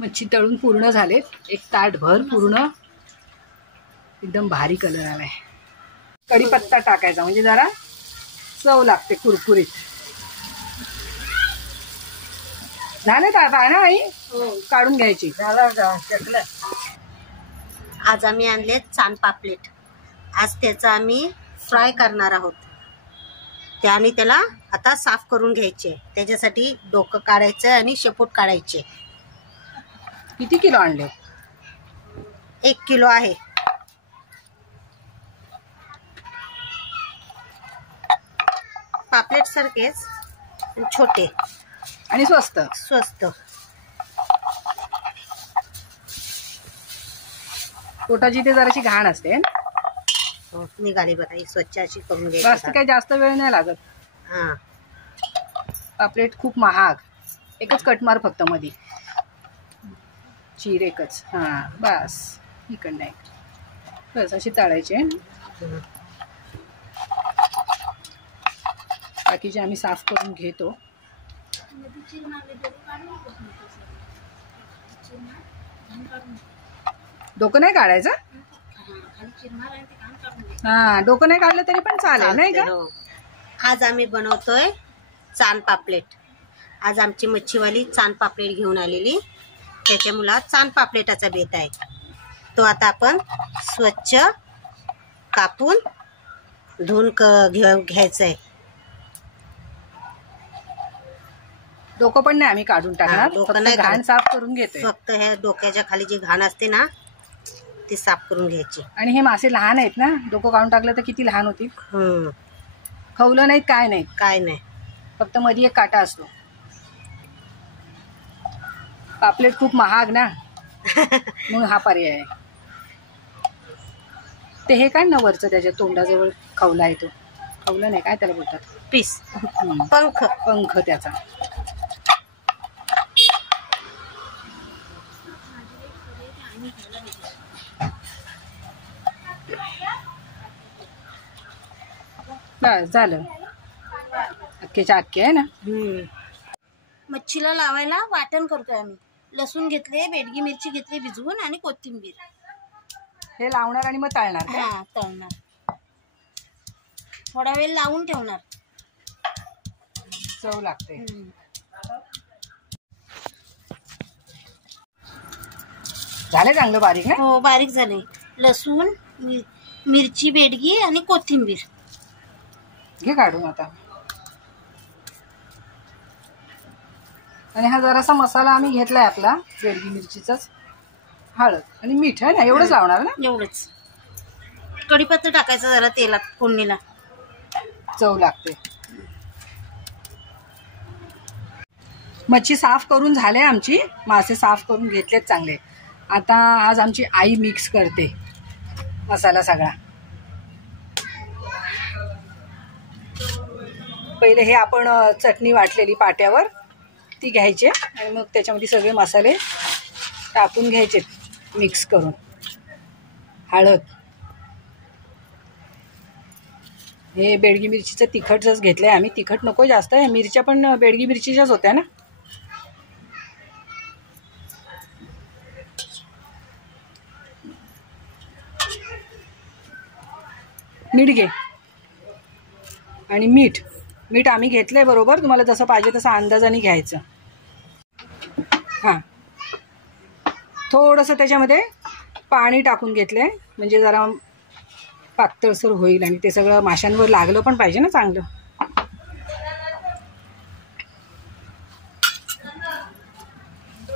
मच्छी तळून पूर्ण झालेत, एक ताट भर पूर्ण, एकदम भारी कलर आलाय. कढीपत्ता टाकायचा म्हणजे जरा चव लागते कुरकुरीत. झाले का ना आई? काढून घ्यायची. आज आम्ही आणले चान पापलेट. आज त्याचा आम्ही फ्राय करणार आहोत. त्याने त्याला आता साफ करून घ्यायचे. त्याच्यासाठी डोकं काढायचं आणि शेपूट काढायचे. किती किलो आणले? 1 किलो आहे. पापलेट सारखेच छोटे आणि स्वस्त. पोटाची ते जराशी घाण असते. निघाली बघा, स्वच्छ अशी करून घ्यायची. काही जास्त वेळ नाही लागत. हा, पापलेट खूप महाग. एकच कट मार फक्त मध्ये, चीर एकच. हा बस, इकडं नाही बस. अशी तळायचे. बाकीचे आम्ही साफ करून घेतो. डोकं नाही काढायचं. हा, डोकं नाही काढलं तरी पण चालेल नाही का? आज आम्ही बनवतोय चान पापलेट. आज आमची मच्छीवाली चान पापलेट घेऊन आलेली. त्याच्या मुला चान पापलेटाचा बेत आहे. तो आता आपण स्वच्छ कापून धुवून घ्यायचंय. डोकं पण नाही आम्ही काढून टाकणार. डोकं नाही, घाण साफ करून घेतोय. फक्त ह्या डोक्याच्या खाली जी घाण असते ना ती साफ करून घ्यायची. आणि हे मासे लहान आहेत ना, डोकं काढून टाकलं तर किती लहान होती. खवलं नाहीत, काय नाही, फक्त मध्ये एक काटा असतो. पापलेट खूप महाग ना म्हणून हा पर्याय आहे. ते हे काय ना वरचं त्याच्या तोंडाजवळ खवला येतो. खवलं नाही, काय त्याला बोलतात, पीस, पंख त्याचा. बस झालं. अख्खेच्या अख्खे आहे ना. मच्छीला लावायला वाटण करतोय आम्ही. लसूण घेतले, बेडगी मिरची घेतली भिजवून आणि कोथिंबीर. हे लावणार आणि मग तळणार. हा, तळणार. थोडा वेळ लावून ठेवणार. चव लागते. झाले चांगलं बारीक ना? हो, बारीक झाले. लसूण, मिरची, बेडगी आणि कोथिंबीर घे काढून आता. आणि हा जरासा मसाला आम्ही घेतलाय आपला बेडगी मिरचीचाच. हळद आणि मीठ आहे ना, एवढंच लावणार ना? एवढंच. कढीपत्ता टाकायचा जरा तेलात फोडणीला, चव लागते. मच्छी साफ करून झाले आमची. मासे साफ करून घेतलेत चांगले. आता आज आमची आई मिक्स करते मसाला सगळा. पहिले हे आपण चटणी वाटलेली पाट्यावर ती घ्यायची आणि मग त्याच्यामध्ये सगळे मसाले टाकून घ्यायचे मिक्स करून. हळद, हे बेडगी मिरचीचं तिखटच घेतलंय आम्ही. तिखट नको जास्त. हे मिरच्या पण बेडगी मिरचीच्याच होत्या ना. मीठ घे आणि मीठ आम्ही घेतलंय बरोबर. तुम्हाला जसं पाहिजे तसं अंदाजाने घ्यायचं. हां, थोडंसं त्याच्यामध्ये पाणी टाकून घेतलंय म्हणजे जरा पातळसर होईल आणि ते सगळं माशांवर लागलं पण पाहिजे ना चांगलं.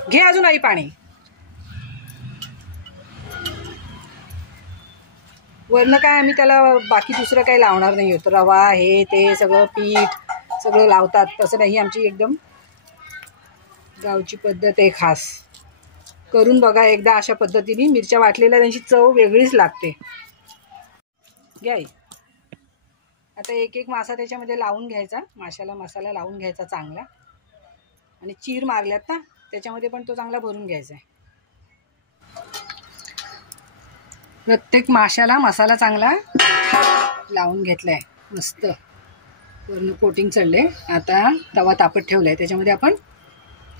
घे अजून आई पाणी. वरनं काय आम्ही त्याला बाकी दुसरं काही लावणार नाही होतं. रवा हे ते सगळं पीठ सगळं लावतात तसं नाही. आमची एकदम गावची पद्धत आहे. खास करून बघा एकदा अशा पद्धतीने. मिरच्या वाटलेल्या त्यांची चव वेगळीच लागते. घ्या. आता एक एक मासा त्याच्यामध्ये लावून घ्यायचा. माशाला मसाला लावून घ्यायचा चांगला. आणि चीर मारल्यात ना त्याच्यामध्ये पण तो चांगला भरून घ्यायचा आहे. प्रत्येक माशाला मसाला चांगला लावून घेतलाय. मस्त वरून कोटिंग चढले. आता तवा तापत ठेवलाय, त्याच्यामध्ये आपण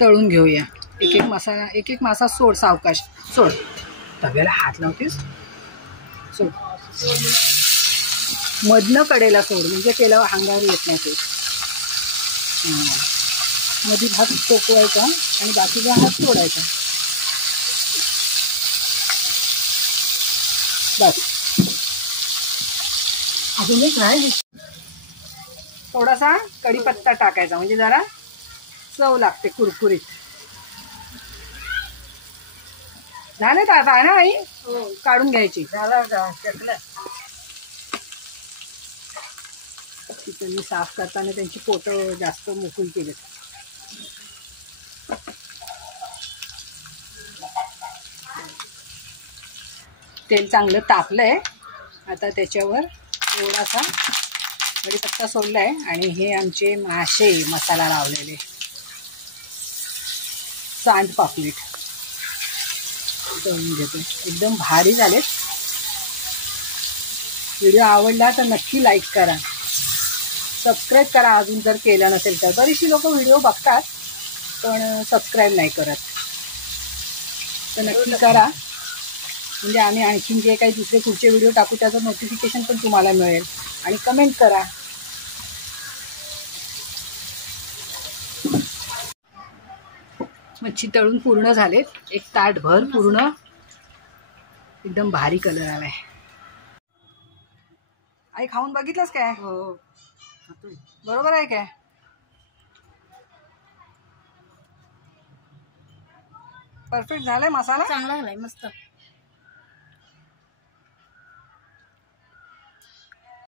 तळून घेऊया. एक एक मासा सोड, सावकाश सोड. तव्याला हात लावतेस, सोड. मधनं कडेला सोड, म्हणजे तेला अंगावर येत नाही ते. मध्ये भात टोकवायचा आणि बाकीचा हात सोडायचा. बस. अजून एक आहे, थोडासा कढीपत्ता टाकायचा म्हणजे जरा चव लागते कुरकुरीत. झालं का आता ना आई? काढून घ्यायची. चिकन साफ करताना त्यांची पोटं जास्त मोकळी केली. तेल चांगलं तापलंय. आता त्याच्यावर थोडासा कढीपत्ता सोडलाय आणि हे आमचे मासे मसाला लावलेले सांड पापलेट तळून घेतो. एकदम भारी झालेत. व्हिडिओ आवडला तर नक्की लाईक करा, सबस्क्राईब करा अजून जर केलं नसेल तर. बरीचशी लोक व्हिडिओ बघतात पण सबस्क्राईब नाही करत, तर नक्की करा. म्हणजे आम्ही आणखीन जे काही दुसरे पुढचे व्हिडिओ टाकू त्याचं नोटिफिकेशन पण तुम्हाला मिळेल. आणि कमेंट करा. मच्छी तळून पूर्ण झालेत. एक ताटभर पूर्ण एकदम भारी कलर आलाय. आई खाऊन बघितलंस काय? हो, बरोबर आहे काय? परफेक्ट झालाय मसाला, चांगला झालाय, मस्त.